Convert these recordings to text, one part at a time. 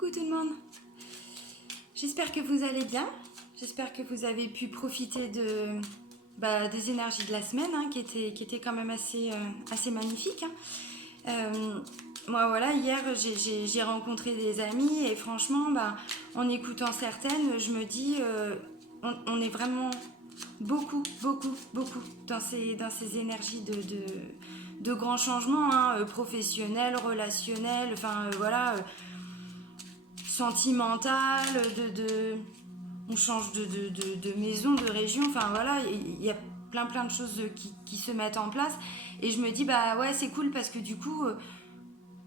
Coucou tout le monde. J'espère que vous allez bien. J'espère que vous avez pu profiter des énergies de la semaine qui étaient quand même assez magnifiques. Moi voilà, hier j'ai rencontré des amis et franchement en écoutant certaines, je me dis on est vraiment beaucoup dans ces énergies de grands changements professionnels, relationnels, sentimental, on change de maison, de région, il y a plein de choses qui se mettent en place et je me dis ouais c'est cool parce que du coup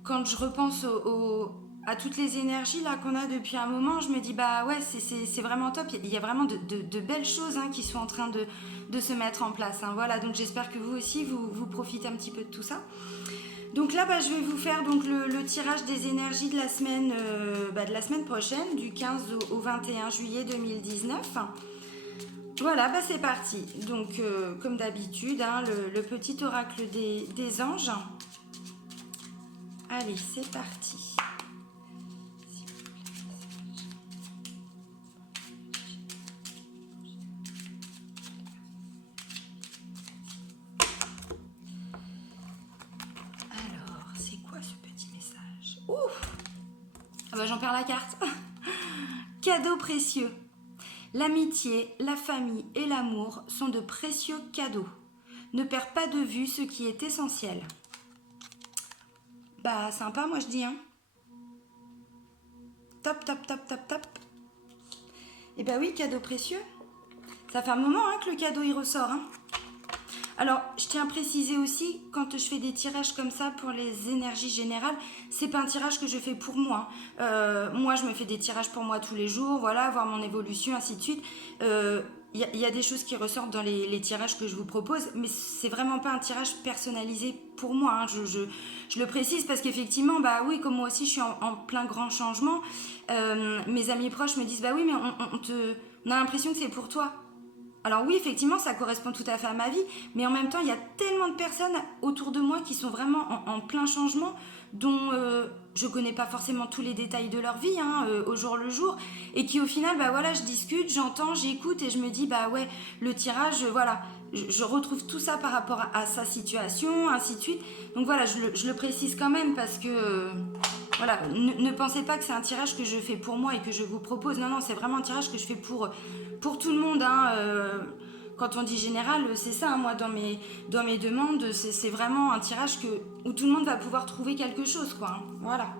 quand je repense à toutes les énergies là qu'on a depuis un moment, je me dis ouais c'est vraiment top, il y a vraiment de belles choses qui sont en train de se mettre en place, voilà, donc j'espère que vous aussi vous profitez un petit peu de tout ça. Donc là, je vais vous faire donc, le tirage des énergies de la semaine prochaine, du 15 au 21 juillet 2019. Voilà, c'est parti. Donc, comme d'habitude, le petit oracle des anges. Allez, c'est parti. Alors, c'est quoi ce petit message? Ouf! J'en perds la carte. Cadeau précieux. L'amitié, la famille et l'amour sont de précieux cadeaux. Ne perds pas de vue ce qui est essentiel. Sympa, moi je dis, Top. Et oui, cadeau précieux. Ça fait un moment que le cadeau il ressort. Alors, je tiens à préciser aussi, quand je fais des tirages comme ça pour les énergies générales, c'est pas un tirage que je fais pour moi. Moi, je me fais des tirages pour moi tous les jours, voilà, voir mon évolution, ainsi de suite. Il y a des choses qui ressortent dans les tirages que je vous propose, mais c'est vraiment pas un tirage personnalisé pour moi. Je le précise parce qu'effectivement, oui, comme moi aussi, je suis en plein grand changement. Mes amis proches me disent, oui, mais on a l'impression que c'est pour toi. Alors oui, effectivement, ça correspond tout à fait à ma vie, mais en même temps, il y a tellement de personnes autour de moi qui sont vraiment en plein changement, dont je connais pas forcément tous les détails de leur vie, au jour le jour, et qui au final, je discute, j'entends, j'écoute, et je me dis, ouais, le tirage, voilà, je retrouve tout ça par rapport à sa situation, ainsi de suite. Donc voilà, je le précise quand même, parce que... voilà, ne pensez pas que c'est un tirage que je fais pour moi et que je vous propose. Non, c'est vraiment un tirage que je fais pour tout le monde. Quand on dit général, c'est ça. Moi, dans mes demandes, c'est vraiment un tirage où tout le monde va pouvoir trouver quelque chose, quoi. Voilà.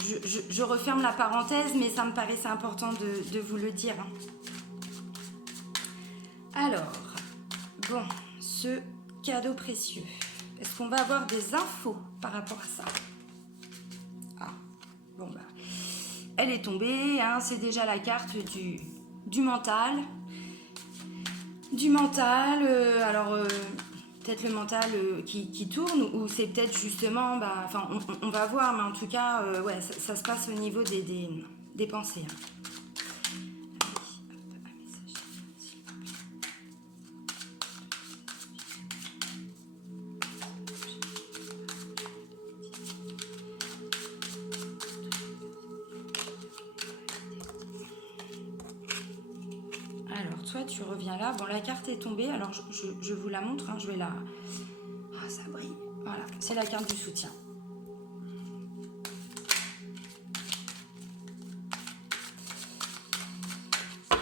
Je referme la parenthèse, mais ça me paraissait important de vous le dire. Alors, bon, ce cadeau précieux. Est-ce qu'on va avoir des infos par rapport à ça? Elle est tombée, c'est déjà la carte du mental. Peut-être le mental qui tourne, ou c'est peut-être justement, on va voir, mais en tout cas, ça se passe au niveau des pensées. Toi, tu reviens là. Bon, la carte est tombée. Alors, je vous la montre. Je vais la... Ah, ça brille. Voilà, c'est la carte du soutien. Ouais,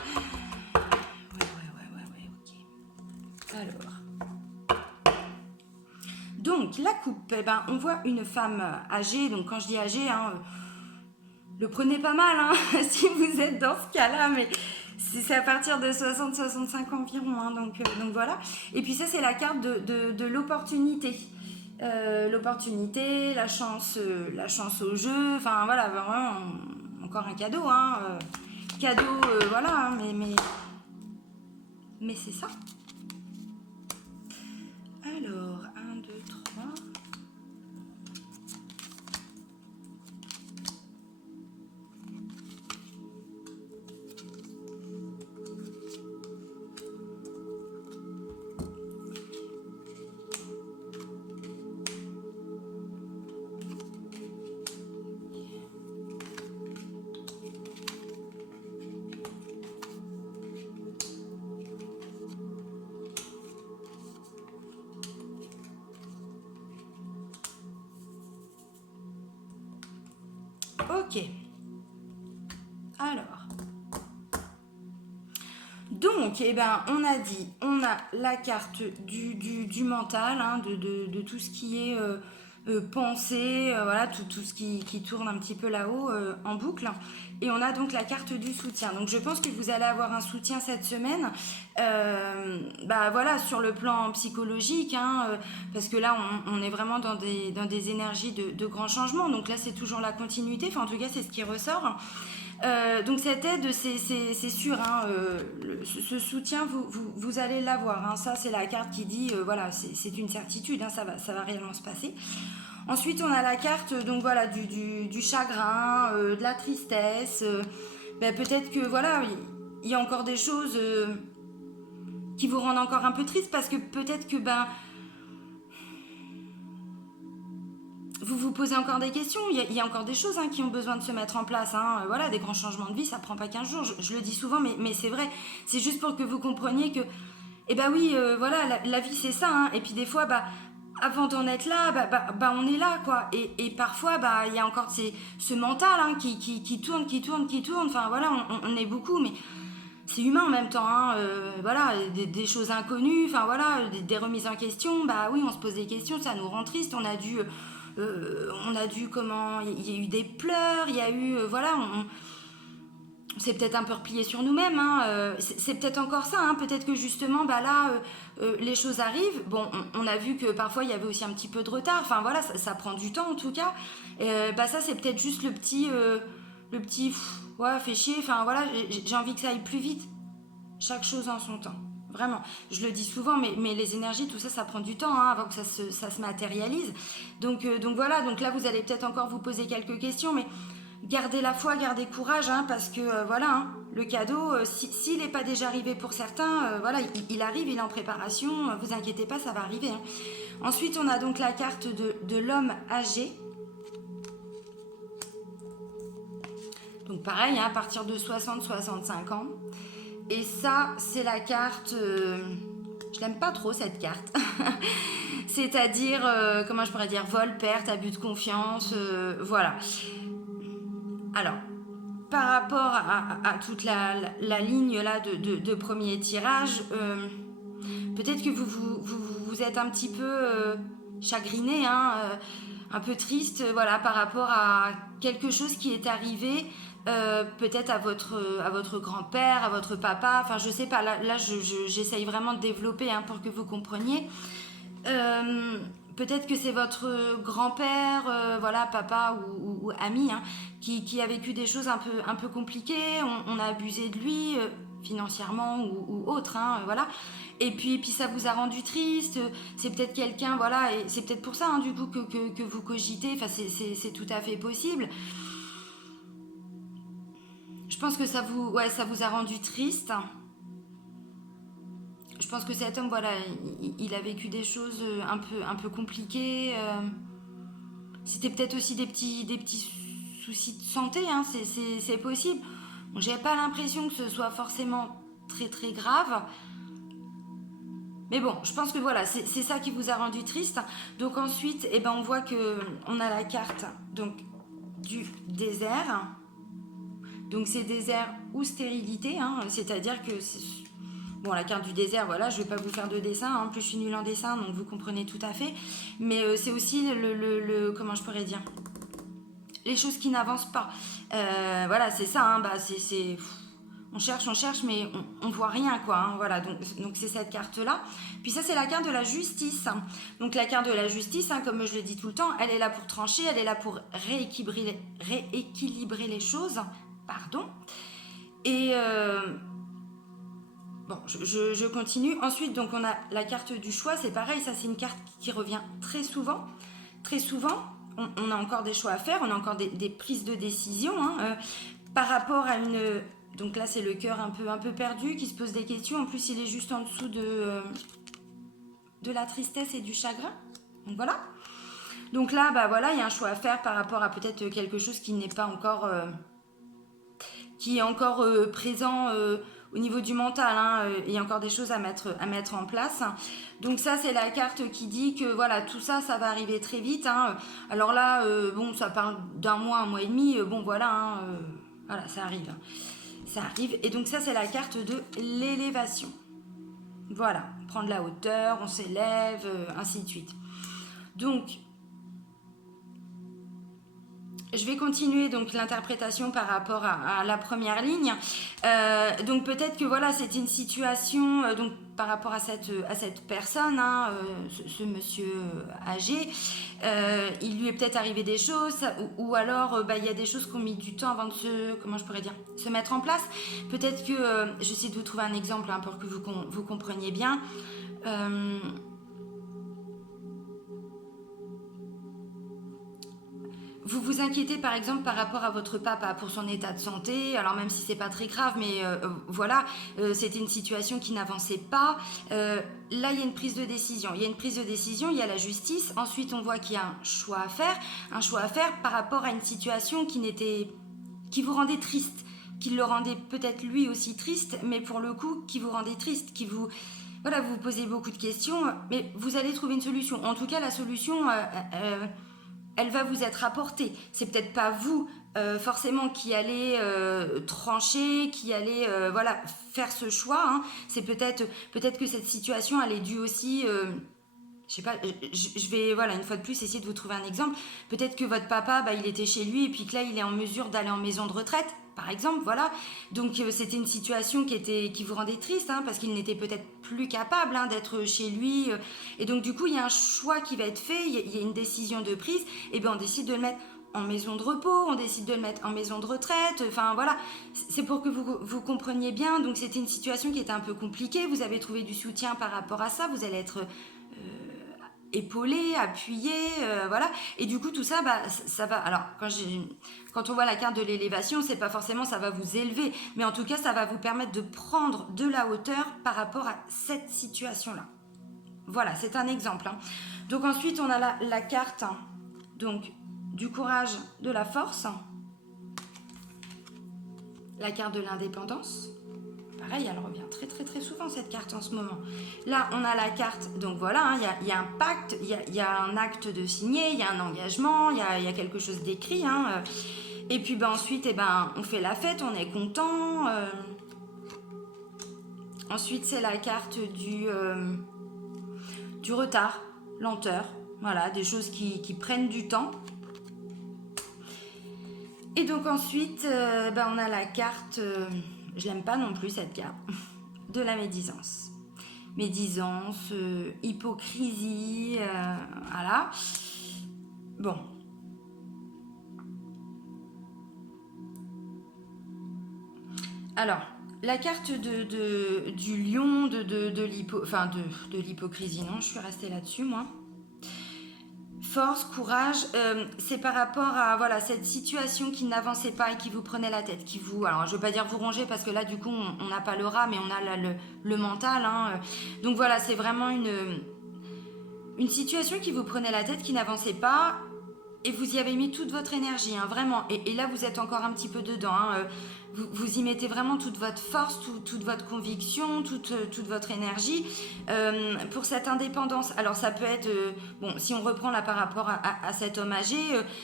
ok. Alors. Donc, la coupe. On voit une femme âgée. Donc, quand je dis âgée, le prenez pas mal, si vous êtes dans ce cas-là, mais... c'est à partir de 60-65 environ, donc voilà. Et puis ça, c'est la carte de l'opportunité. L'opportunité, la chance au jeu, voilà, vraiment, encore un cadeau, cadeau, voilà, mais c'est ça. Alors, 1, 2, 3... Ok. Alors. Donc, eh ben, on a dit, on a la carte du mental, hein, de tout ce qui est pensée, voilà, tout ce qui tourne un petit peu là-haut en boucle. Et on a donc la carte du soutien. Donc, je pense que vous allez avoir un soutien cette semaine, bah voilà, sur le plan psychologique, hein, parce que là, on est vraiment dans des énergies de grands changements. Donc là, c'est toujours la continuité. Enfin, en tout cas, c'est ce qui ressort. Donc cette aide, c'est sûr, hein, ce soutien, vous allez l'avoir. Hein. Ça, c'est la carte qui dit, voilà, c'est une certitude, hein, ça va réellement se passer. Ensuite, on a la carte, donc voilà, du chagrin, de la tristesse. Ben, peut-être que voilà, il y a encore des choses qui vous rendent encore un peu triste parce que peut-être que ben vous vous posez encore des questions, il y a encore des choses hein, qui ont besoin de se mettre en place. Hein. Voilà, des grands changements de vie, ça prend pas 15 jours. Je le dis souvent, mais c'est vrai. C'est juste pour que vous compreniez que, eh ben oui, voilà, la vie c'est ça. Hein. Et puis des fois, bah, avant d'en être là, bah, on est là, quoi. Et parfois, bah, il y a encore ce mental hein, qui tourne. Enfin voilà, on est beaucoup, mais c'est humain en même temps. Hein. Voilà, des choses inconnues, enfin voilà, des remises en question. Bah oui, on se pose des questions, ça nous rend triste. On a dû comment, il y a eu des pleurs, il y a eu voilà, on s'est peut-être un peu replié sur nous-mêmes, hein, c'est peut-être encore ça, hein, peut-être que justement bah là les choses arrivent, bon on a vu que parfois il y avait aussi un petit peu de retard, enfin voilà, ça prend du temps en tout cas, bah ça c'est peut-être juste le petit ouais fait chier, enfin voilà, j'ai envie que ça aille plus vite, chaque chose en son temps. Vraiment, je le dis souvent, mais les énergies, tout ça, ça prend du temps hein, avant que ça se matérialise. Donc voilà, donc là, vous allez peut-être encore vous poser quelques questions, mais gardez la foi, gardez courage, hein, parce que voilà, hein, le cadeau, s'il n'est pas déjà arrivé pour certains, voilà, il arrive, il est en préparation, vous inquiétez pas, ça va arriver. Hein. Ensuite, on a donc la carte de l'homme âgé. Donc pareil, hein, à partir de 60-65 ans. Et ça, c'est la carte... je l'aime pas trop, cette carte. C'est-à-dire, comment je pourrais dire, vol, perte, abus de confiance, voilà. Alors, par rapport à toute la ligne là de premier tirage, peut-être que vous êtes un petit peu chagriné, hein, un peu triste, voilà, par rapport à quelque chose qui est arrivé, peut-être à votre grand-père, à votre papa, enfin je sais pas, là j'essaye vraiment de développer hein, pour que vous compreniez. Peut-être que c'est votre grand-père, voilà, papa ou ami, hein, qui a vécu des choses un peu compliquées, on a abusé de lui financièrement ou autre, hein, voilà. Et puis ça vous a rendu triste, c'est peut-être quelqu'un, voilà, et c'est peut-être pour ça, hein, du coup, que vous cogitez, enfin c'est tout à fait possible. Je pense que ça vous a rendu triste. Je pense que cet homme, voilà, il a vécu des choses un peu compliquées. C'était peut-être aussi des petits soucis de santé, hein, c'est possible. Bon, j'ai pas l'impression que ce soit forcément très très grave. Mais bon, je pense que voilà, c'est ça qui vous a rendu triste. Donc ensuite, eh ben, on voit qu'on a la carte donc, du désert. Donc c'est désert ou stérilité, hein, c'est-à-dire que... Bon, la carte du désert, voilà, je ne vais pas vous faire de dessin, hein, en plus je suis nulle en dessin, donc vous comprenez tout à fait. Mais c'est aussi comment je pourrais dire, les choses qui n'avancent pas. Voilà, c'est ça, hein, bah, on cherche, mais on voit rien, quoi. Hein, voilà, donc c'est cette carte-là. Puis ça, c'est la carte de la justice. Donc la carte de la justice, hein, comme je le dis tout le temps, elle est là pour trancher, elle est là pour rééquilibrer les choses. Pardon. Et... bon, je continue. Ensuite, donc, on a la carte du choix. C'est pareil, ça, c'est une carte qui revient très souvent. Très souvent, on a encore des choix à faire, on a encore des prises de décision. Hein, par rapport à une... Donc là, c'est le cœur un peu perdu qui se pose des questions. En plus, il est juste en dessous de la tristesse et du chagrin. Donc voilà. Donc là, bah voilà, il y a un choix à faire par rapport à peut-être quelque chose qui n'est pas encore... qui est encore présent au niveau du mental, hein, il y a encore des choses à mettre en place. Donc ça, c'est la carte qui dit que voilà, tout ça, ça va arriver très vite. Hein. Alors là, bon, ça parle d'un mois, un mois et demi. Bon, voilà, hein, voilà, ça arrive. Ça arrive. Et donc ça, c'est la carte de l'élévation. Voilà, prendre la hauteur, on s'élève, ainsi de suite. Donc, je vais continuer donc l'interprétation par rapport à la première ligne. Donc peut-être que voilà, c'était une situation donc par rapport à cette personne, hein, ce monsieur âgé, il lui est peut-être arrivé des choses, ou alors il y a des choses qui ont mis du temps avant de se mettre en place. Peut-être que j'essaie de vous trouver un exemple hein, pour que vous compreniez bien. Vous vous inquiétez par exemple par rapport à votre papa pour son état de santé, alors même si c'est pas très grave, mais voilà, c'était une situation qui n'avançait pas. Là, il y a une prise de décision. Il y a une prise de décision, il y a la justice. Ensuite, on voit qu'il y a un choix à faire par rapport à une situation qui vous rendait triste, qui le rendait peut-être lui aussi triste, mais pour le coup, qui vous rendait triste, voilà, vous vous posez beaucoup de questions, mais vous allez trouver une solution. En tout cas, la solution, elle va vous être apportée. C'est peut-être pas vous forcément qui allez trancher, qui allez voilà, faire ce choix. Hein. C'est peut-être que cette situation, elle est due aussi... je sais pas, je vais, voilà, une fois de plus, essayer de vous trouver un exemple. Peut-être que votre papa, il était chez lui et puis que là, il est en mesure d'aller en maison de retraite, par exemple, voilà. Donc, c'était une situation qui vous rendait triste, hein, parce qu'il n'était peut-être plus capable hein, d'être chez lui. Et donc, du coup, il y a un choix qui va être fait, il y a une décision de prise. Et bien, on décide de le mettre en maison de repos, on décide de le mettre en maison de retraite. Enfin, voilà, c'est pour que vous compreniez bien. Donc, c'était une situation qui était un peu compliquée. Vous avez trouvé du soutien par rapport à ça. Vous allez être... épaulé, appuyé, voilà. Et du coup, tout ça, ça va. Alors, quand on voit la carte de l'élévation, c'est pas forcément ça va vous élever, mais en tout cas, ça va vous permettre de prendre de la hauteur par rapport à cette situation-là. Voilà, c'est un exemple. Hein. Donc ensuite, on a la carte hein, donc du courage, de la force, la carte de l'indépendance. Pareil, elle revient très très très souvent cette carte en ce moment. Là, on a la carte, donc voilà, hein, y a un pacte, il y a un acte de signé, il y a un engagement, il y a quelque chose d'écrit. Hein, et puis ensuite, on fait la fête, on est content. Ensuite, c'est la carte du retard, lenteur, voilà, des choses qui prennent du temps. Et donc ensuite, on a la carte... je l'aime pas non plus cette carte, de la médisance. Médisance, hypocrisie, voilà. Bon. Alors, la carte du lion, de l'hypocrisie, non, je suis restée là-dessus, moi. Force, courage, c'est par rapport à voilà, cette situation qui n'avançait pas et qui vous prenait la tête, alors je ne veux pas dire vous ronger parce que là du coup on n'a pas le rat mais on a là, le mental, hein. Donc voilà, c'est vraiment une situation qui vous prenait la tête, qui n'avançait pas et vous y avez mis toute votre énergie, hein, vraiment, et là vous êtes encore un petit peu dedans, hein. Vous y mettez vraiment toute votre force, toute votre conviction, toute votre énergie pour cette indépendance. Alors ça peut être, si on reprend là par rapport à cet homme âgé,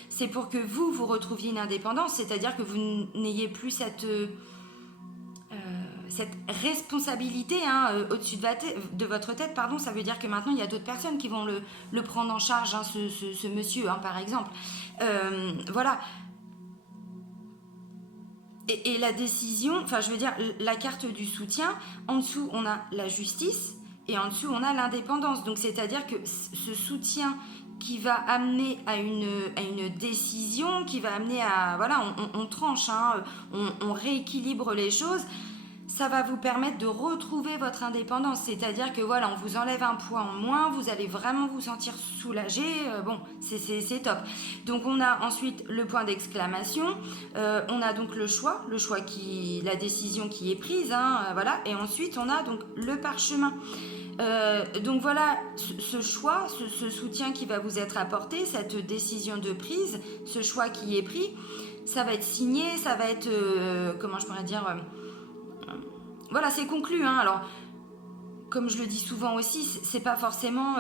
c'est pour que vous retrouviez une indépendance, c'est-à-dire que vous n'ayez plus cette responsabilité hein, au-dessus de votre tête, pardon. Ça veut dire que maintenant il y a d'autres personnes qui vont le prendre en charge, hein, ce monsieur hein, par exemple. Voilà. Et la décision, enfin je veux dire la carte du soutien, en dessous on a la justice et en dessous on a l'indépendance. Donc c'est-à-dire que ce soutien qui va amener à une décision, qui va amener à... Voilà, on tranche, hein, on rééquilibre les choses. Ça va vous permettre de retrouver votre indépendance. C'est-à-dire que voilà, on vous enlève un poids en moins, vous allez vraiment vous sentir soulagé. C'est top. Donc on a ensuite le point d'exclamation. On a donc le choix la décision qui est prise. Hein, voilà. Et ensuite on a donc le parchemin. Donc voilà, ce choix, ce soutien qui va vous être apporté, cette décision de prise, ce choix qui est pris, ça va être signé, ça va être, comment je pourrais dire... voilà, c'est conclu, hein. Alors, comme je le dis souvent aussi, c'est pas forcément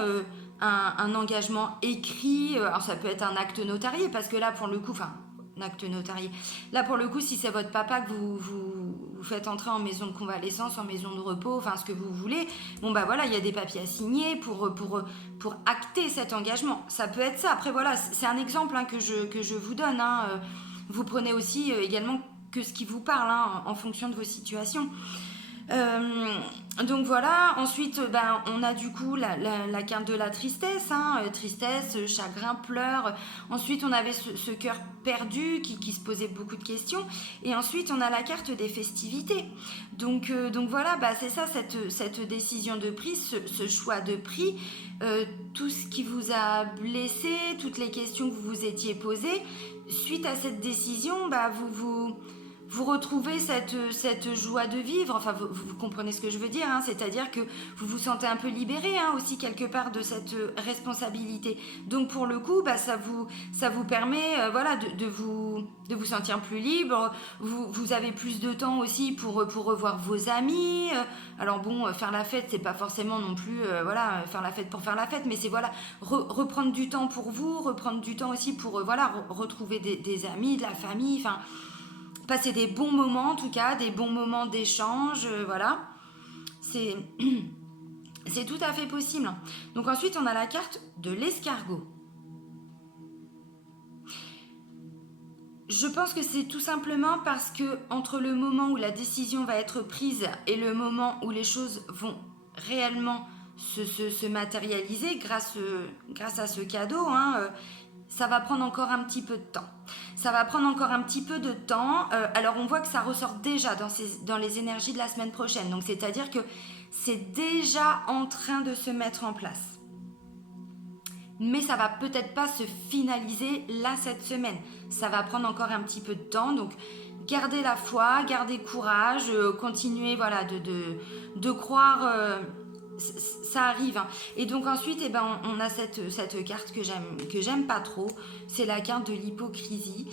un engagement écrit. Alors ça peut être un acte notarié, parce que là pour le coup, enfin, un acte notarié. Là pour le coup, si c'est votre papa que vous faites entrer en maison de convalescence, en maison de repos, enfin ce que vous voulez, bon bah voilà, il y a des papiers à signer pour acter cet engagement. Ça peut être ça. Après voilà, c'est un exemple, hein, que je vous donne, hein. Vous prenez aussi également que ce qui vous parle, hein, en fonction de vos situations. Donc voilà, ensuite on a du coup la carte de la tristesse, hein, tristesse, chagrin, pleurs. Ensuite on avait ce cœur perdu qui se posait beaucoup de questions. Et ensuite on a la carte des festivités. Donc voilà, c'est ça, cette décision de prise, ce choix de prix, tout ce qui vous a blessé, toutes les questions que vous vous étiez posées. Suite à cette décision, vous retrouvez cette joie de vivre, enfin vous comprenez ce que je veux dire, hein, c'est-à-dire que vous vous sentez un peu libéré, hein, aussi quelque part de cette responsabilité. Donc pour le coup, ça vous permet voilà, de vous sentir plus libre. Vous avez plus de temps aussi pour revoir vos amis. Alors bon, faire la fête, c'est pas forcément non plus voilà, faire la fête pour faire la fête, mais c'est voilà, reprendre du temps pour vous, reprendre du temps aussi pour voilà, retrouver des amis, de la famille, enfin passer des bons moments, en tout cas, des bons moments d'échange, voilà. C'est tout à fait possible. Donc ensuite, on a la carte de l'escargot. Je pense que c'est tout simplement parce que entre le moment où la décision va être prise et le moment où les choses vont réellement se matérialiser grâce à ce cadeau, hein, ça va prendre encore un petit peu de temps. Ça va prendre encore un petit peu de temps. Alors on voit que ça ressort déjà dans les énergies de la semaine prochaine. Donc c'est-à-dire que c'est déjà en train de se mettre en place. Mais ça va peut-être pas se finaliser là cette semaine. Ça va prendre encore un petit peu de temps. Donc gardez la foi, gardez courage, continuez voilà, de croire... ça arrive, hein. Et donc ensuite on a cette carte que j'aime pas trop, c'est la carte de l'hypocrisie.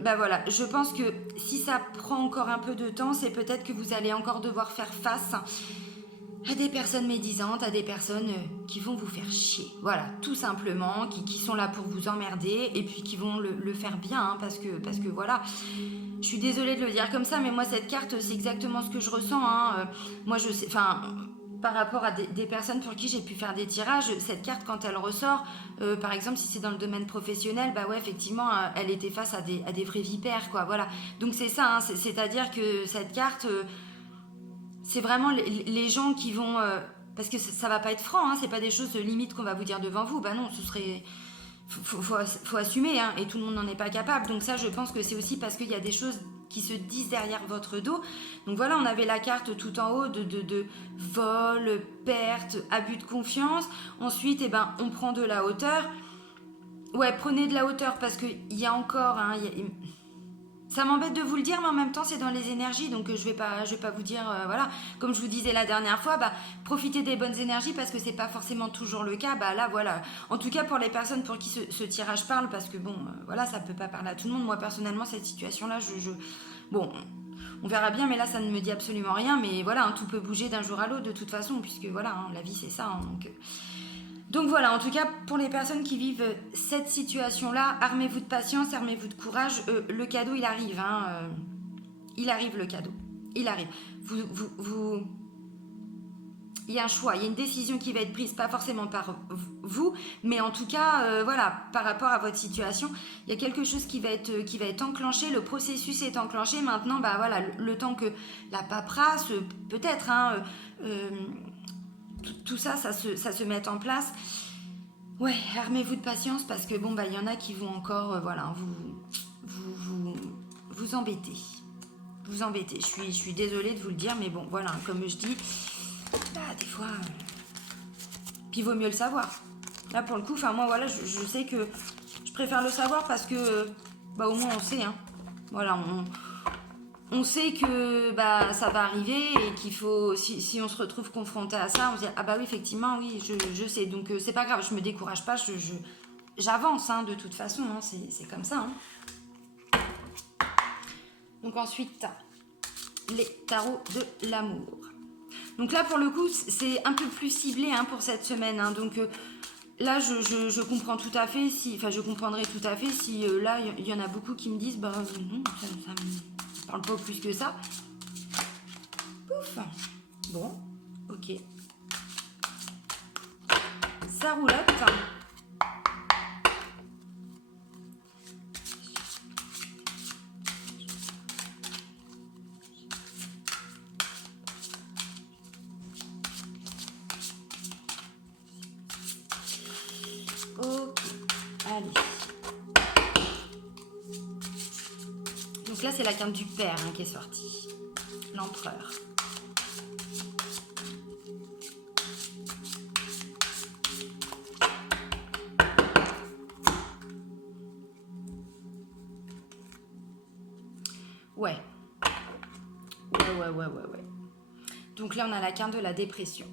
Voilà, je pense que si ça prend encore un peu de temps, c'est peut-être que vous allez encore devoir faire face à des personnes médisantes, à des personnes qui vont vous faire chier, voilà, tout simplement, qui sont là pour vous emmerder et puis qui vont le faire bien, hein, parce que voilà, je suis désolée de le dire comme ça, mais moi cette carte c'est exactement ce que je ressens, hein. Moi je sais, enfin par rapport à des personnes pour qui j'ai pu faire des tirages, cette carte quand elle ressort, par exemple si c'est dans le domaine professionnel, ouais effectivement elle était face à des vraies vipères, quoi, voilà. Donc c'est ça, hein, c'est-à-dire que cette carte, c'est vraiment les gens qui vont... parce que ça va pas être franc, hein, c'est pas des choses limites qu'on va vous dire devant vous, non, ce serait... Faut assumer, hein, et tout le monde n'en est pas capable. Donc ça, je pense que c'est aussi parce qu'il y a des choses qui se disent derrière votre dos. Donc voilà, on avait la carte tout en haut de vol, perte, abus de confiance. Ensuite, on prend de la hauteur. Ouais, prenez de la hauteur parce qu'il y a encore... Hein, ça m'embête de vous le dire, mais en même temps, c'est dans les énergies, donc je vais pas vous dire, voilà, comme je vous disais la dernière fois, profitez des bonnes énergies parce que c'est pas forcément toujours le cas. Là, voilà. En tout cas, pour les personnes pour qui ce tirage parle, parce que bon, voilà, ça peut pas parler à tout le monde. Moi, personnellement, cette situation-là, bon, on verra bien, mais là, ça ne me dit absolument rien. Mais voilà, hein, tout peut bouger d'un jour à l'autre de toute façon, puisque voilà, hein, la vie, c'est ça. Hein, donc voilà, en tout cas, pour les personnes qui vivent cette situation-là, armez-vous de patience, armez-vous de courage. Le cadeau, il arrive. Hein, il arrive, le cadeau. Il arrive. Il y a un choix, il y a une décision qui va être prise, pas forcément par vous, mais en tout cas, voilà, par rapport à votre situation, il y a quelque chose qui va être enclenché, le processus est enclenché. Maintenant, voilà, le temps que la paperasse, peut-être, hein, tout ça, ça se met en place. Ouais, armez-vous de patience parce que bon, il y en a qui vont encore, voilà, vous embêter. Vous embêter. Je suis désolée de vous le dire, mais bon, voilà, comme je dis, des fois, puis il vaut mieux le savoir. Là, pour le coup, moi, voilà, je sais que je préfère le savoir parce que, au moins, on sait, hein. Voilà, on sait que ça va arriver et qu'il faut, si on se retrouve confronté à ça, on se dit oui, effectivement, oui, je sais, donc c'est pas grave, je me décourage pas, j'avance, hein, de toute façon, hein, c'est comme ça, hein. Donc ensuite les tarots de l'amour. Donc là, pour le coup, c'est un peu plus ciblé hein, pour cette semaine. Hein. Donc là, je comprends tout à fait, enfin je comprendrai tout à fait si là, il y en a beaucoup qui me disent, bah non, ça me parle pas plus que ça. Pouf. Bon, ok. Ça roulotte. Ok, allez. Donc là, c'est la carte du père hein, qui est sortie. L'empereur. Ouais. Ouais. Donc là, on a la carte de la dépression.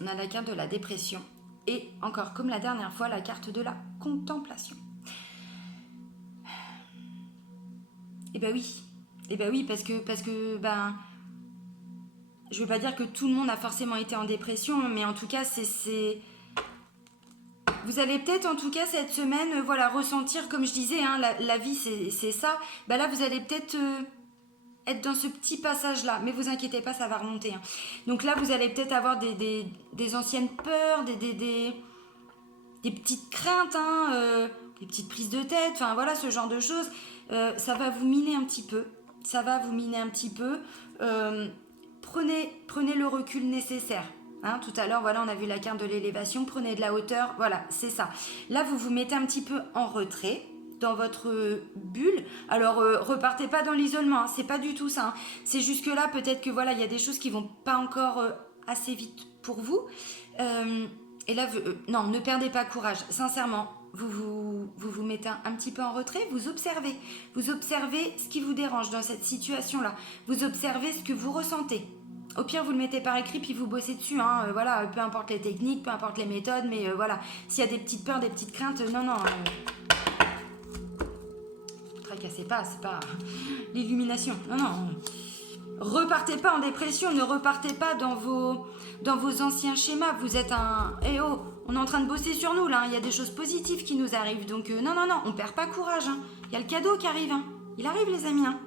On a la carte de la dépression. Et encore, comme la dernière fois, la carte de la contemplation. Eh ben oui, parce que ben, je veux pas dire que tout le monde a forcément été en dépression, mais en tout cas, vous allez peut-être en tout cas cette semaine, voilà, ressentir, comme je disais, hein, la vie c'est ça. Ben là, vous allez peut-être être dans ce petit passage-là, mais vous inquiétez pas, ça va remonter. Hein. Donc là, vous allez peut-être avoir des anciennes peurs, des petites craintes, hein, des petites prises de tête, enfin voilà, ce genre de choses. Ça va vous miner un petit peu. Prenez le recul nécessaire. Hein, tout à l'heure, voilà, on a vu la carte de l'élévation. Prenez de la hauteur. Voilà, c'est ça. Là, vous vous mettez un petit peu en retrait dans votre bulle. Alors, repartez pas dans l'isolement. Hein, c'est pas du tout ça. Hein. C'est juste que là, peut-être que voilà, il y a des choses qui vont pas encore assez vite pour vous. Et là, non, ne perdez pas courage. Sincèrement, vous mettez un petit peu en retrait, vous observez ce qui vous dérange dans cette situation-là, vous observez ce que vous ressentez. Au pire, vous le mettez par écrit puis vous bossez dessus, hein, voilà, peu importe les techniques, peu importe les méthodes, mais voilà, s'il y a des petites peurs, des petites craintes, non, tracassez pas, c'est pas l'illumination, non. Repartez pas en dépression, ne repartez pas dans vos anciens schémas, vous êtes un... Eh oh, on est en train de bosser sur nous là, il y a des choses positives qui nous arrivent, donc non, on perd pas courage, hein. Il y a le cadeau qui arrive, hein. Il arrive les amis, hein.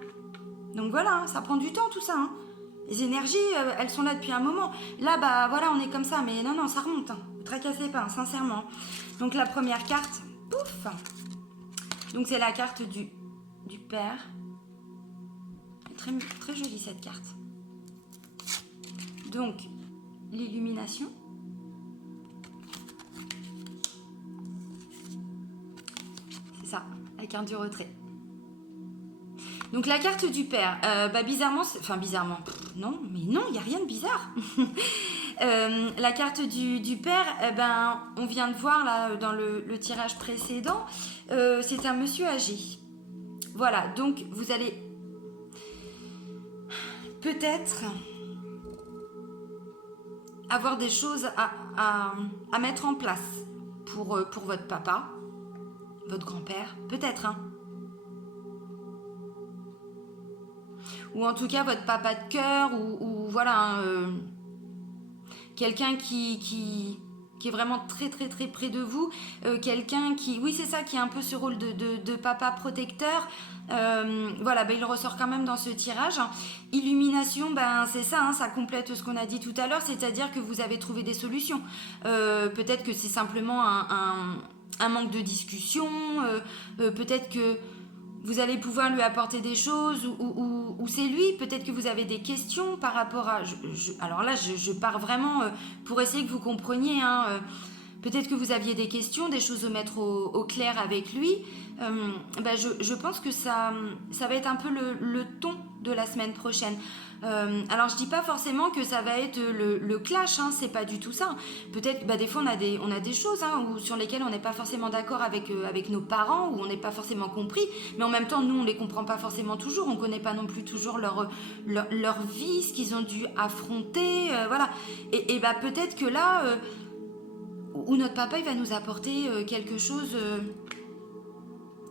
Donc voilà, hein, ça prend du temps tout ça, hein. Les énergies, elles sont là depuis un moment. Là, bah voilà, on est comme ça, mais non, ça remonte, hein. Ne tracassez pas, hein, sincèrement. Donc la première carte, pouf. Donc c'est la carte du père. Très, très jolie cette carte. Donc, l'illumination. C'est ça, la carte du retrait. Donc la carte du père, bizarrement, non, il n'y a rien de bizarre. La carte du père, on vient de voir là dans le tirage précédent, c'est un monsieur âgé. Voilà, donc vous allez peut-être avoir des choses à mettre en place pour votre papa, votre grand-père, peut-être, hein. Ou en tout cas votre papa de cœur, ou voilà, quelqu'un qui est vraiment très très très près de vous, quelqu'un qui, oui c'est ça, qui a un peu ce rôle de papa protecteur, voilà, il ressort quand même dans ce tirage. Illumination, c'est ça, hein, ça complète ce qu'on a dit tout à l'heure, c'est-à-dire que vous avez trouvé des solutions. Peut-être que c'est simplement un manque de discussion, peut-être que vous allez pouvoir lui apporter des choses, ou c'est lui, peut-être que vous avez des questions par rapport à... alors là, je pars vraiment pour essayer que vous compreniez, hein, peut-être que vous aviez des questions, des choses à mettre au clair avec lui. Je pense que ça va être un peu le ton de la semaine prochaine. Alors je dis pas forcément que ça va être le clash, hein, c'est pas du tout ça. Peut-être des fois on a des choses, hein, sur lesquelles on n'est pas forcément d'accord avec nos parents, ou on n'est pas forcément compris, mais en même temps nous on les comprend pas forcément toujours, on connaît pas non plus toujours leur vie, ce qu'ils ont dû affronter, voilà. Et peut-être que là où notre papa il va nous apporter quelque chose,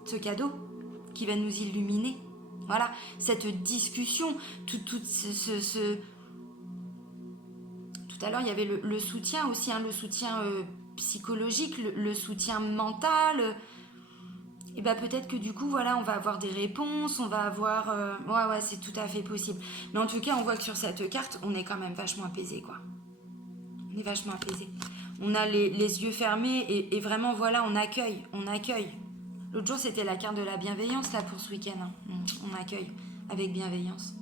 ce cadeau qui va nous illuminer. voilà, cette discussion, tout à l'heure, il y avait le soutien aussi, hein, le soutien psychologique, le soutien mental. Et bah peut-être que du coup, voilà, on va avoir des réponses, on va avoir... ouais, c'est tout à fait possible. Mais en tout cas, on voit que sur cette carte, on est quand même vachement apaisé, quoi. On est vachement apaisé. On a les yeux fermés et vraiment, voilà, on accueille, on accueille. L'autre jour, c'était la carte de la bienveillance, là, pour ce week-end. Hein. On accueille avec bienveillance.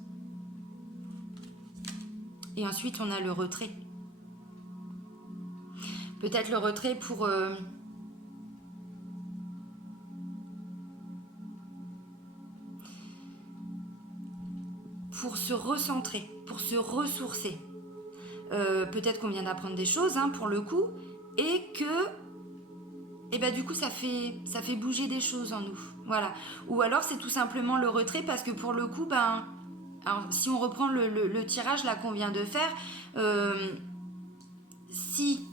Et ensuite, on a le retrait. Peut-être le retrait pour se recentrer, pour se ressourcer. Peut-être qu'on vient d'apprendre des choses, hein, pour le coup, et que, et bah du coup, ça fait bouger des choses en nous. Voilà. Ou alors, c'est tout simplement le retrait, parce que pour le coup, ben, alors, si on reprend le tirage là qu'on vient de faire, si,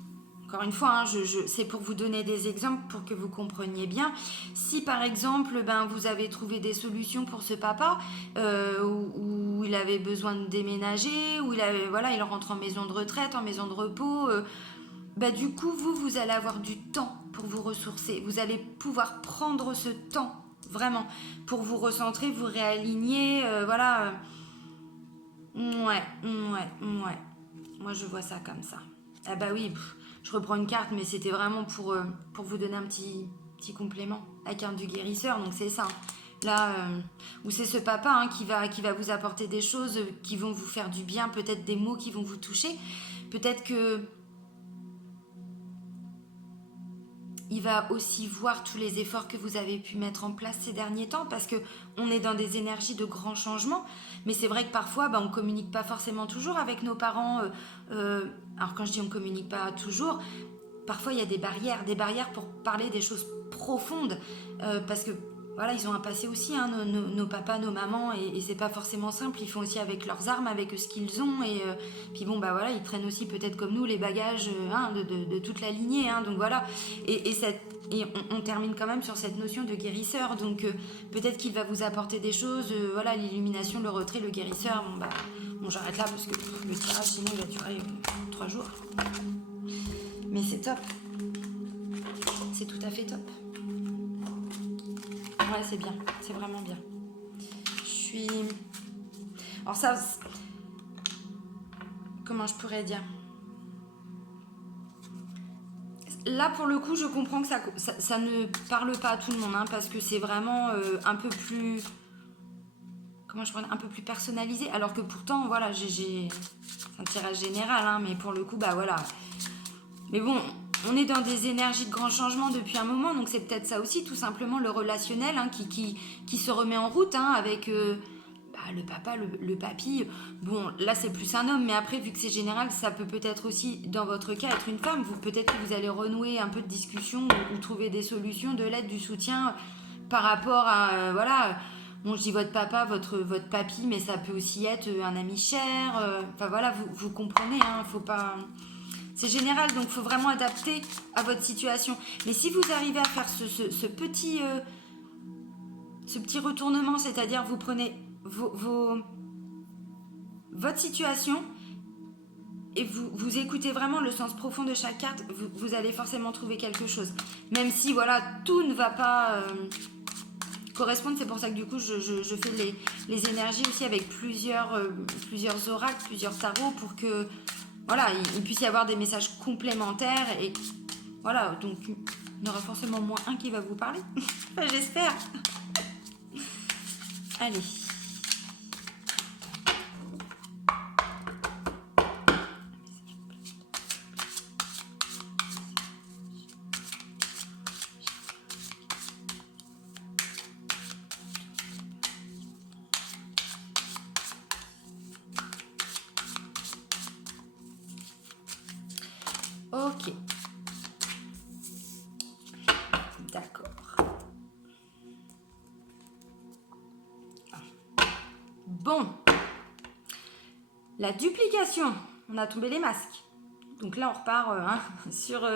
encore une fois, hein, c'est pour vous donner des exemples pour que vous compreniez bien. Si par exemple, ben, vous avez trouvé des solutions pour ce papa, où il avait besoin de déménager, où il rentre en maison de retraite, en maison de repos, bah, du coup, vous allez avoir du temps pour vous ressourcer. Vous allez pouvoir prendre ce temps, vraiment, pour vous recentrer, vous réaligner, voilà. Ouais. Moi, je vois ça comme ça. Ah bah oui, je reprends une carte, mais c'était vraiment pour vous donner un petit complément. La carte du guérisseur, donc c'est ça. Là, où c'est ce papa, hein, qui va vous apporter des choses qui vont vous faire du bien, peut-être des mots qui vont vous toucher. Peut-être que il va aussi voir tous les efforts que vous avez pu mettre en place ces derniers temps, parce que on est dans des énergies de grands changements, mais c'est vrai que parfois, on communique pas forcément toujours avec nos parents. Alors quand je dis on communique pas toujours, parfois il y a des barrières pour parler des choses profondes, parce que voilà, ils ont un passé aussi, hein, nos papas, nos mamans, et c'est pas forcément simple. Ils font aussi avec leurs armes, avec ce qu'ils ont, et puis bon, bah voilà, ils traînent aussi peut-être comme nous les bagages, hein, de toute la lignée, hein, donc voilà. Et on termine quand même sur cette notion de guérisseur, donc peut-être qu'il va vous apporter des choses, voilà, l'illumination, le retrait, le guérisseur. Bon, j'arrête là parce que le tirage, sinon il va durer 3 jours. Mais c'est top. C'est tout à fait top. Ouais, c'est bien. C'est vraiment bien. Je suis... Alors ça... Comment je pourrais dire ? Là, pour le coup, je comprends que ça ne parle pas à tout le monde, hein, parce que c'est vraiment un peu plus... Comment je pourrais dire ? Un peu plus personnalisé. Alors que pourtant, voilà, j'ai un tirage général, hein, mais pour le coup, bah voilà. Mais bon... On est dans des énergies de grands changements depuis un moment, donc c'est peut-être ça aussi, tout simplement le relationnel, hein, qui se remet en route, hein, avec le papa, le papy. Bon, là c'est plus un homme, mais après, vu que c'est général, ça peut peut-être aussi, dans votre cas, être une femme. Peut-être que vous allez renouer un peu de discussion ou trouver des solutions, de l'aide, du soutien par rapport à, voilà... Bon, je dis votre papa, votre papy, mais ça peut aussi être un ami cher. Enfin voilà, vous comprenez, hein, faut pas... C'est général, donc il faut vraiment adapter à votre situation. Mais si vous arrivez à faire ce petit retournement, c'est-à-dire vous prenez votre situation et vous écoutez vraiment le sens profond de chaque carte, vous allez forcément trouver quelque chose. Même si, voilà, tout ne va pas correspondre. C'est pour ça que du coup, je fais les énergies aussi avec plusieurs oracles, plusieurs tarots, pour que... Voilà, il puisse y avoir des messages complémentaires, et voilà, donc il y en aura forcément moins un qui va vous parler. Enfin, j'espère. Allez. Ok. D'accord. Bon. La duplication. On a tombé les masques. Donc là, on repart sur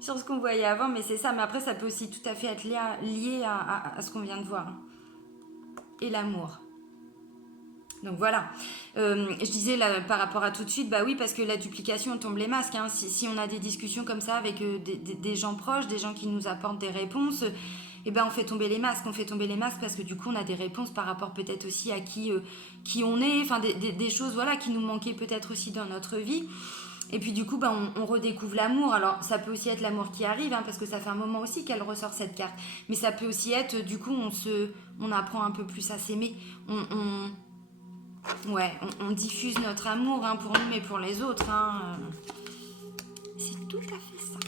ce qu'on voyait avant, mais c'est ça. Mais après, ça peut aussi tout à fait être lié à ce qu'on vient de voir. Et l'amour. Donc voilà, je disais là, par rapport à tout de suite, bah oui, parce que la duplication, on tombe les masques. Hein. Si on a des discussions comme ça avec des gens proches, des gens qui nous apportent des réponses, et ben on fait tomber les masques. On fait tomber les masques parce que du coup, on a des réponses par rapport peut-être aussi à qui on est, enfin des choses voilà, qui nous manquaient peut-être aussi dans notre vie. Et puis du coup, bah, on redécouvre l'amour. Alors ça peut aussi être l'amour qui arrive, hein, parce que ça fait un moment aussi qu'elle ressort cette carte. Mais ça peut aussi être, du coup, on apprend un peu plus à s'aimer. Ouais, on diffuse notre amour hein, pour nous mais pour les autres. Hein. C'est tout à fait ça.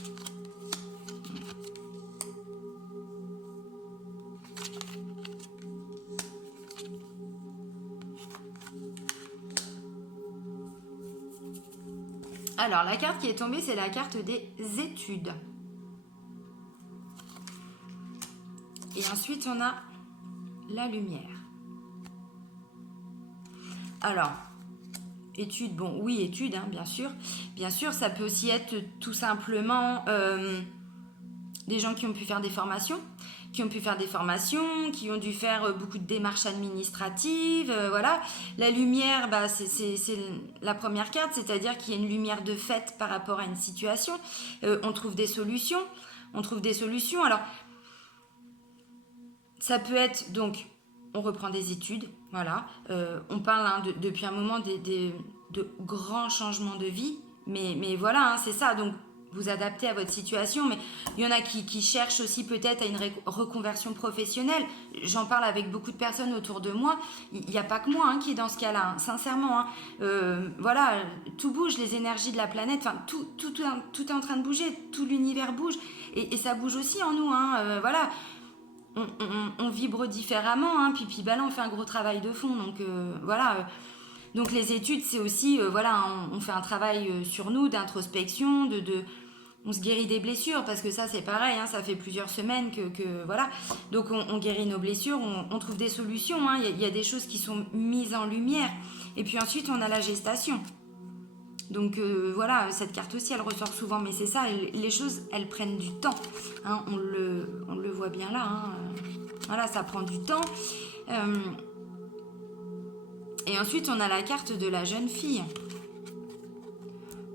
Alors, la carte qui est tombée, c'est la carte des études. Et ensuite, on a la lumière. Alors, études, bon, oui, études, hein, bien sûr. Bien sûr, ça peut aussi être tout simplement des gens qui ont pu faire des formations, qui ont dû faire beaucoup de démarches administratives, voilà. La lumière, bah, c'est la première carte, c'est-à-dire qu'il y a une lumière de fait par rapport à une situation. On trouve des solutions. Alors, ça peut être, donc, on reprend des études, voilà. On parle hein, depuis un moment de grands changements de vie, mais voilà, hein, c'est ça. Donc, vous adaptez à votre situation, mais il y en a qui cherchent aussi peut-être à une reconversion professionnelle. J'en parle avec beaucoup de personnes autour de moi. Il n'y a pas que moi hein, qui est dans ce cas-là, hein, sincèrement. Hein. Voilà, tout bouge, les énergies de la planète, enfin, tout est en train de bouger, tout l'univers bouge, et ça bouge aussi en nous. Hein, voilà. On vibre différemment, hein, puis bah là on fait un gros travail de fond, donc voilà. Donc les études c'est aussi, voilà, on fait un travail sur nous, d'introspection, on se guérit des blessures, parce que ça c'est pareil, hein, ça fait plusieurs semaines que voilà, donc on guérit nos blessures, on trouve des solutions, hein, y a des choses qui sont mises en lumière, et puis ensuite on a la gestation. Donc voilà, cette carte aussi, elle ressort souvent, mais c'est ça, les choses, elles prennent du temps. Hein, on le voit bien là. Hein, voilà, ça prend du temps. Et ensuite, on a la carte de la jeune fille.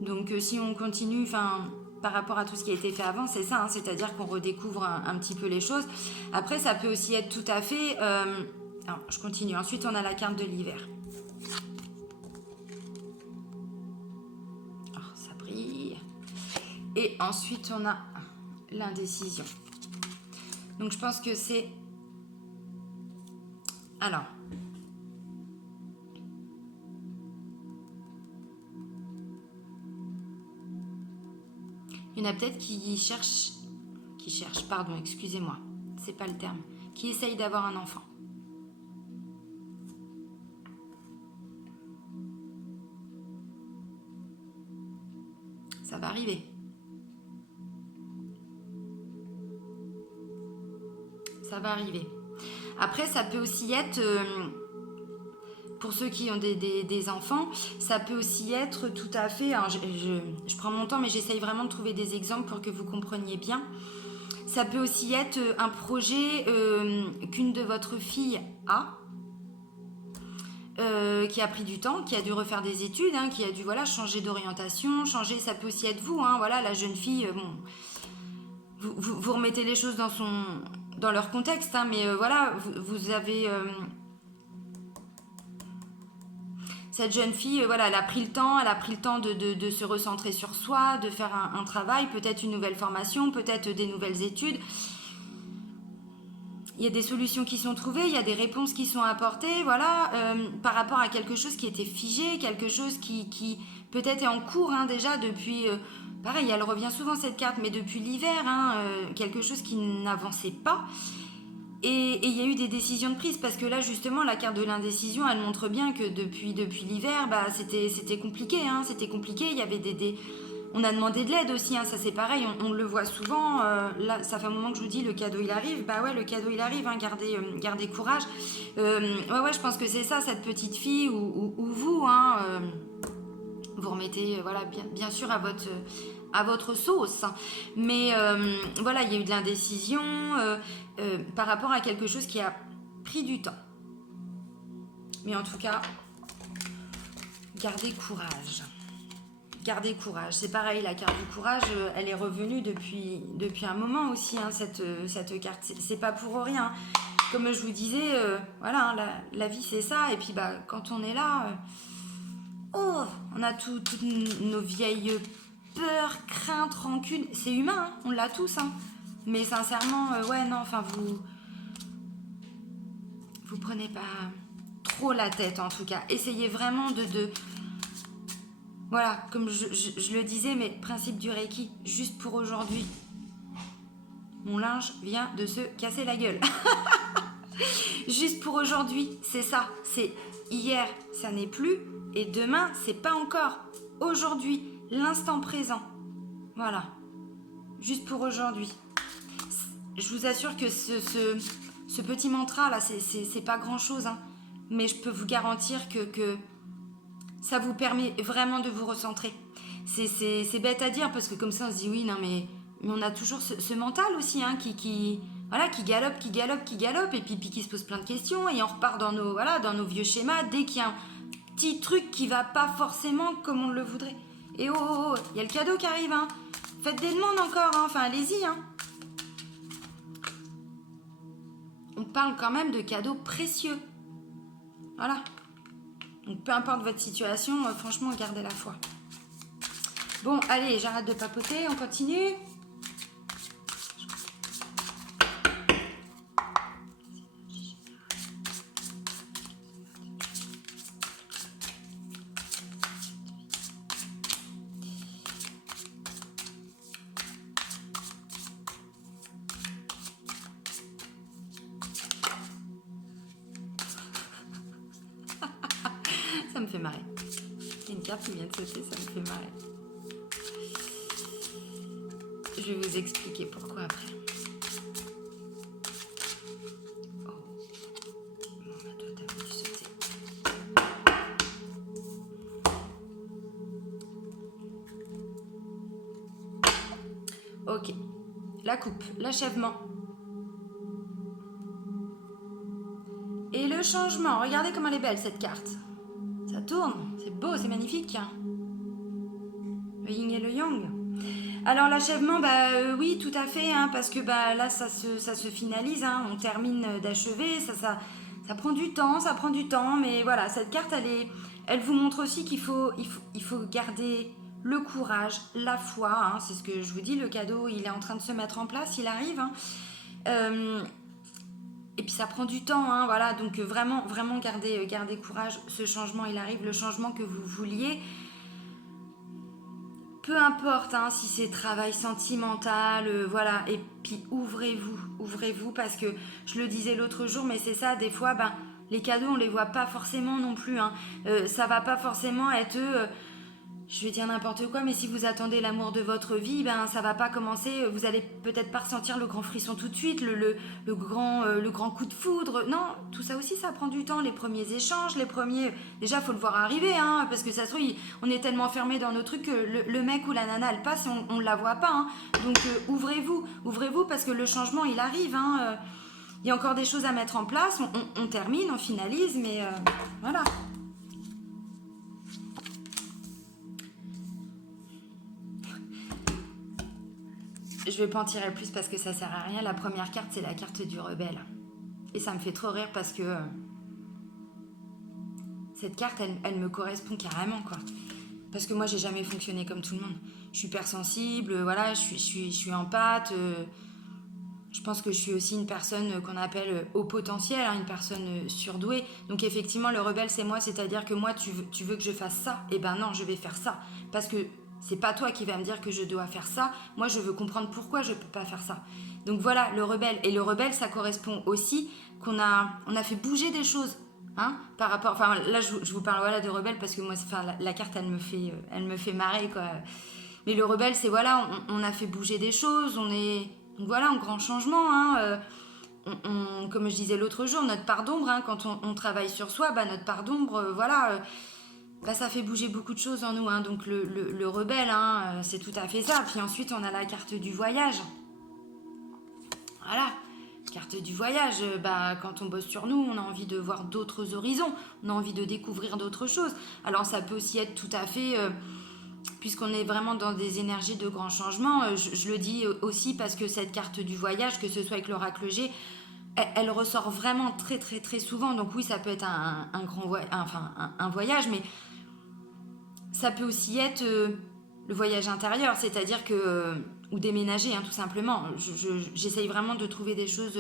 Donc si on continue, par rapport à tout ce qui a été fait avant, c'est ça, hein, c'est-à-dire qu'on redécouvre un petit peu les choses. Après, ça peut aussi être tout à fait... alors, je continue. Ensuite, on a la carte de l'hiver. Et ensuite, on a l'indécision. Donc, je pense que c'est... Alors. Il y en a peut-être qui cherchent, pardon, excusez-moi, c'est pas le terme, qui essayent d'avoir un enfant. Ça va arriver. Ça va arriver. Après, ça peut aussi être, pour ceux qui ont des enfants, ça peut aussi être tout à fait... Alors je prends mon temps, mais j'essaye vraiment de trouver des exemples pour que vous compreniez bien. Ça peut aussi être un projet qu'une de votre fille a, qui a pris du temps, qui a dû refaire des études, hein, qui a dû voilà, changer d'orientation, changer... Ça peut aussi être vous, hein, voilà, la jeune fille... bon, vous remettez les choses dans leur contexte, hein, mais voilà, vous avez... cette jeune fille, voilà, elle a pris le temps de se recentrer sur soi, de faire un travail, peut-être une nouvelle formation, peut-être des nouvelles études. Il y a des solutions qui sont trouvées, il y a des réponses qui sont apportées, voilà, par rapport à quelque chose qui était figé, quelque chose qui peut-être est en cours hein, déjà depuis... pareil, elle revient souvent cette carte, mais depuis l'hiver, hein, quelque chose qui n'avançait pas. Et il y a eu des décisions de prise, parce que là, justement, la carte de l'indécision, elle montre bien que depuis l'hiver, bah, c'était compliqué. Hein, c'était compliqué, il y avait on a demandé de l'aide aussi, hein, ça c'est pareil, on le voit souvent. Là, ça fait un moment que je vous dis, le cadeau il arrive. Bah ouais, le cadeau il arrive, hein, gardez courage. Ouais, je pense que c'est ça, cette petite fille, ou vous, hein, vous remettez, voilà, bien sûr à votre sauce. Mais voilà, il y a eu de l'indécision par rapport à quelque chose qui a pris du temps. Mais en tout cas, Gardez courage. Gardez courage. C'est pareil, la carte du courage, elle est revenue depuis un moment aussi, hein, cette carte. C'est pas pour rien. Comme je vous disais, voilà, hein, la vie c'est ça. Et puis quand on est là, on a toutes nos vieilles peurs, craintes, rancunes. C'est humain, hein, on l'a tous. Hein. Mais sincèrement, ouais, non, enfin, vous prenez pas trop la tête en tout cas. Essayez vraiment de voilà, comme je le disais, mais principe du Reiki, juste pour aujourd'hui. Mon linge vient de se casser la gueule. Juste pour aujourd'hui, c'est ça. C'est hier, ça n'est plus. Et demain, c'est pas encore. Aujourd'hui, l'instant présent. Voilà. Juste pour aujourd'hui. Je vous assure que ce petit mantra là, c'est pas grand chose. Hein. Mais je peux vous garantir que ça vous permet vraiment de vous recentrer. C'est bête à dire parce que comme ça on se dit oui, non mais on a toujours ce mental aussi hein, qui galope et puis qui se pose plein de questions et on repart dans nos vieux schémas dès qu'il y a un petit truc qui va pas forcément comme on le voudrait. Et il y a le cadeau qui arrive, hein. Faites des demandes encore, hein. Enfin allez-y. Hein. On parle quand même de cadeaux précieux. Voilà. Donc peu importe votre situation, franchement, gardez la foi. Bon, allez, j'arrête de papoter, on continue. Ça me fait marrer. Il y a une carte qui vient de sauter, ça me fait marrer. Je vais vous expliquer pourquoi après. Oh. Bon, bah toi, t'as voulu sauter. Ok. La coupe, l'achèvement. Et le changement. Regardez comme elle est belle, cette carte. Ça tourne, c'est beau, c'est magnifique. Le yin et le yang. Alors l'achèvement, oui, tout à fait, hein, parce que là, ça se finalise, hein, on termine d'achever, ça prend du temps, mais voilà, cette carte, elle vous montre aussi qu'il faut garder le courage, la foi, hein, c'est ce que je vous dis, le cadeau, il est en train de se mettre en place, il arrive, hein. Et puis ça prend du temps, hein, voilà, donc vraiment gardez courage, ce changement il arrive, le changement que vous vouliez, peu importe hein, si c'est travail sentimental, voilà, et puis ouvrez-vous parce que je le disais l'autre jour, mais c'est ça, des fois, les cadeaux on les voit pas forcément non plus, hein, ça va pas forcément être... je vais dire n'importe quoi, mais si vous attendez l'amour de votre vie, ça va pas commencer, vous allez peut-être pas ressentir le grand frisson tout de suite, le grand coup de foudre. Non, tout ça aussi, ça prend du temps, les premiers échanges, déjà, faut le voir arriver, hein, parce que ça se trouve, on est tellement fermé dans nos trucs que le mec ou la nana, elle passe, on la voit pas, hein. Donc, ouvrez-vous, parce que le changement, il arrive, hein. Il y a encore des choses à mettre en place, on termine, on finalise, mais voilà. Je vais pas en tirer plus parce que ça sert à rien. La première carte, c'est la carte du rebelle. Et ça me fait trop rire parce que cette carte, elle me correspond carrément, quoi. Parce que moi, j'ai jamais fonctionné comme tout le monde. Je suis hypersensible, voilà, je suis empathe. Je pense que je suis aussi une personne qu'on appelle haut potentiel, hein, une personne surdouée. Donc effectivement, le rebelle, c'est moi. C'est-à-dire que moi, tu veux que je fasse ça? Eh ben non, je vais faire ça. Parce que c'est pas toi qui vas me dire que je dois faire ça. Moi, je veux comprendre pourquoi je peux pas faire ça. Donc voilà, le rebelle. Et le rebelle, ça correspond aussi on a fait bouger des choses. Hein, par rapport... Enfin, là, je vous parle voilà, de rebelle parce que moi, la carte, elle me fait marrer, quoi. Mais le rebelle, c'est voilà, on a fait bouger des choses. On est... Donc voilà, un grand changement. Hein, comme je disais l'autre jour, notre part d'ombre, hein, quand on travaille sur soi, notre part d'ombre, voilà... ça fait bouger beaucoup de choses en nous, hein. Donc le rebelle, hein, c'est tout à fait ça. Puis ensuite, on a la carte du voyage. Voilà, Carte du voyage, quand on bosse sur nous, on a envie de voir d'autres horizons, on a envie de découvrir d'autres choses. Alors ça peut aussi être tout à fait, puisqu'on est vraiment dans des énergies de grand changement, je le dis aussi parce que cette carte du voyage, que ce soit avec l'oracle G, elle ressort vraiment très très très souvent. Donc oui, ça peut être un grand un voyage, mais ça peut aussi être le voyage intérieur, c'est-à-dire que ou déménager, hein, tout simplement. J'essaye vraiment de trouver des choses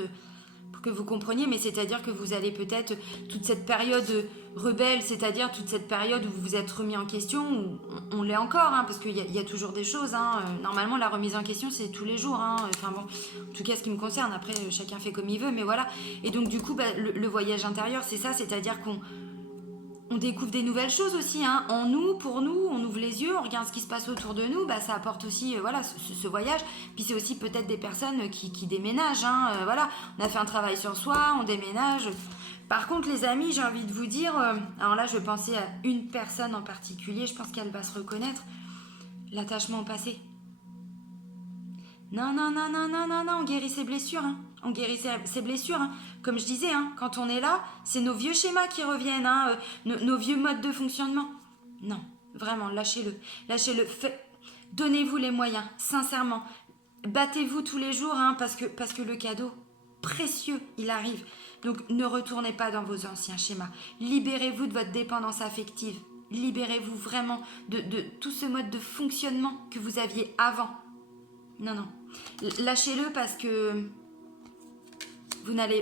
pour que vous compreniez, mais c'est-à-dire que vous allez peut-être toute cette période rebelle, c'est-à-dire toute cette période où vous vous êtes remis en question, où on l'est encore, hein, parce qu'il y a toujours des choses. Hein. Normalement, la remise en question, c'est tous les jours. Hein. Enfin bon, en tout cas, ce qui me concerne. Après, chacun fait comme il veut, mais voilà. Et donc, du coup, le voyage intérieur, c'est ça, c'est-à-dire qu'on découvre des nouvelles choses aussi, hein, en nous, pour nous, on ouvre les yeux, on regarde ce qui se passe autour de nous, ça apporte aussi voilà, ce voyage. Puis c'est aussi peut-être des personnes qui déménagent, hein, voilà, on a fait un travail sur soi, on déménage. Par contre les amis, j'ai envie de vous dire, alors là je vais penser à une personne en particulier, je pense qu'elle va se reconnaître, l'attachement au passé. Non, non, non, non, non, non, non, on guérit ses blessures. Hein. On guérit ses blessures. Hein. Comme je disais, hein, quand on est là, c'est nos vieux schémas qui reviennent, hein, nos vieux modes de fonctionnement. Non, vraiment, lâchez-le. Lâchez-le. Donnez-vous les moyens, sincèrement. Battez-vous tous les jours, hein, parce que le cadeau précieux, il arrive. Donc ne retournez pas dans vos anciens schémas. Libérez-vous de votre dépendance affective. Libérez-vous vraiment de tout ce mode de fonctionnement que vous aviez avant. Non, non. Lâchez-le parce que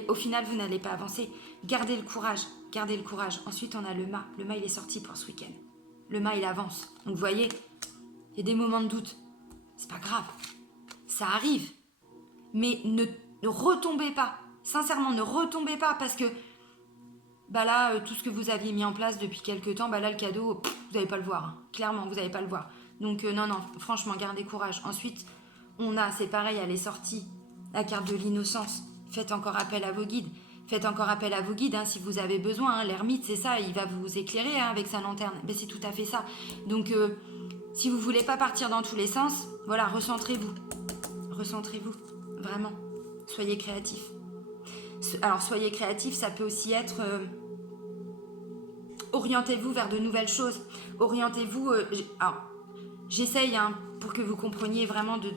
au final, vous n'allez pas avancer. Gardez le courage. Gardez le courage. Ensuite, on a le mât. Le mât, il est sorti pour ce week-end. Le mât, il avance. Donc, vous voyez, il y a des moments de doute. C'est pas grave. Ça arrive. Mais ne retombez pas. Sincèrement, ne retombez pas parce que là, tout ce que vous aviez mis en place depuis quelques temps, là, le cadeau, vous n'allez pas le voir. Hein. Clairement, vous n'allez pas le voir. Donc, non, franchement, gardez courage. Ensuite, c'est pareil, elle est sortie, la carte de l'innocence. Faites encore appel à vos guides. Faites encore appel à vos guides hein, si vous avez besoin. Hein. L'ermite, c'est ça, il va vous éclairer hein, avec sa lanterne. C'est tout à fait ça. Donc, si vous voulez pas partir dans tous les sens, voilà, recentrez-vous. Recentrez-vous, vraiment. Soyez créatif. Alors, soyez créatif, ça peut aussi être... orientez-vous vers de nouvelles choses. Orientez-vous... alors, j'essaye hein, pour que vous compreniez vraiment de...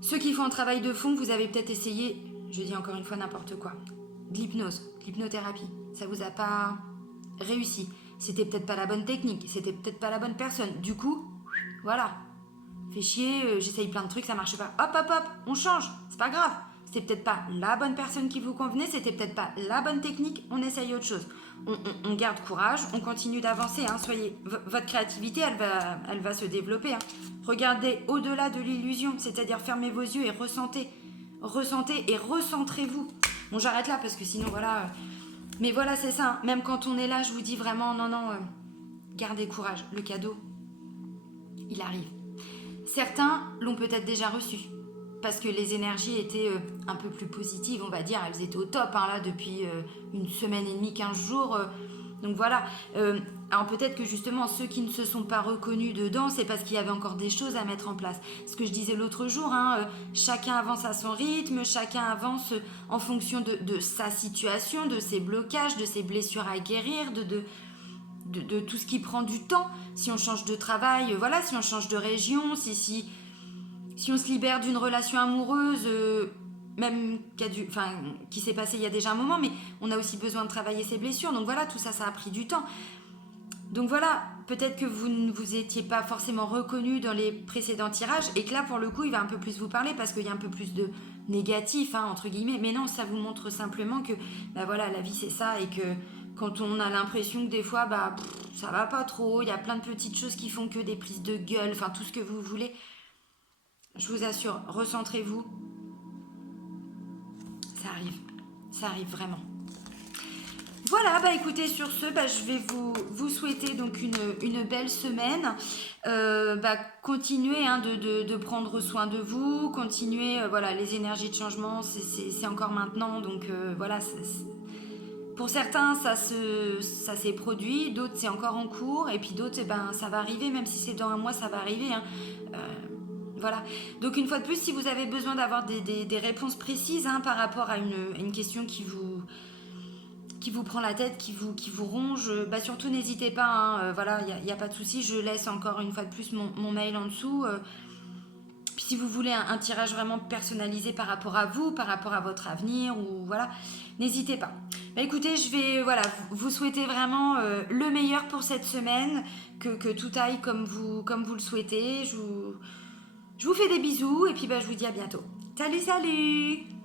Ceux qui font un travail de fond, vous avez peut-être essayé, je dis encore une fois n'importe quoi, de l'hypnose, l'hypnothérapie. Ça vous a pas réussi. C'était peut-être pas la bonne technique, c'était peut-être pas la bonne personne. Du coup, voilà. Fait chier, j'essaye plein de trucs, ça marche pas. Hop, hop, hop, on change, c'est pas grave. C'était peut-être pas la bonne personne qui vous convenait, c'était peut-être pas la bonne technique, on essaye autre chose. On garde courage, on continue d'avancer. Hein, votre créativité, elle va se développer. Hein. Regardez au-delà de l'illusion, c'est-à-dire fermez vos yeux et ressentez. Ressentez et recentrez-vous. Bon, j'arrête là parce que sinon, voilà. Mais voilà, c'est ça. Hein. Même quand on est là, je vous dis vraiment, non, gardez courage. Le cadeau, il arrive. Certains l'ont peut-être déjà reçu. Parce que les énergies étaient un peu plus positives, on va dire. Elles étaient au top, hein, là, depuis une semaine et demie, 15 jours. Donc voilà. Alors peut-être que justement, ceux qui ne se sont pas reconnus dedans, c'est parce qu'il y avait encore des choses à mettre en place. Ce que je disais l'autre jour, hein, chacun avance à son rythme, chacun avance en fonction de sa situation, de ses blocages, de ses blessures à guérir, de tout ce qui prend du temps. Si on change de travail, voilà, si on change de région, si on se libère d'une relation amoureuse, même qui s'est passée il y a déjà un moment, mais on a aussi besoin de travailler ses blessures. Donc voilà, tout ça, ça a pris du temps. Donc voilà, peut-être que vous ne vous étiez pas forcément reconnu dans les précédents tirages et que là, pour le coup, il va un peu plus vous parler parce qu'il y a un peu plus de négatif, hein, entre guillemets. Mais non, ça vous montre simplement que voilà, la vie, c'est ça et que quand on a l'impression que des fois, ça va pas trop, il y a plein de petites choses qui font que des prises de gueule, enfin tout ce que vous voulez. Je vous assure, recentrez-vous. Ça arrive vraiment. Voilà, écoutez, sur ce, je vais vous souhaiter donc une belle semaine. Continuez hein, de prendre soin de vous, continuez, voilà, les énergies de changement, c'est encore maintenant, donc voilà, pour certains, ça s'est produit, d'autres c'est encore en cours, et puis d'autres, ça va arriver, même si c'est dans un mois, ça va arriver. Hein. Voilà. Donc une fois de plus, si vous avez besoin d'avoir des réponses précises hein, par rapport à une question qui vous prend la tête, qui vous ronge, bah surtout n'hésitez pas, hein, voilà, il n'y a pas de souci, je laisse encore une fois de plus mon mail en dessous. Puis si vous voulez un tirage vraiment personnalisé par rapport à vous, par rapport à votre avenir, ou voilà, n'hésitez pas. Bah écoutez, je vais voilà, vous souhaiter vraiment le meilleur pour cette semaine, que tout aille comme vous le souhaitez. Je vous fais des bisous et puis bah, je vous dis à bientôt. Salut, salut!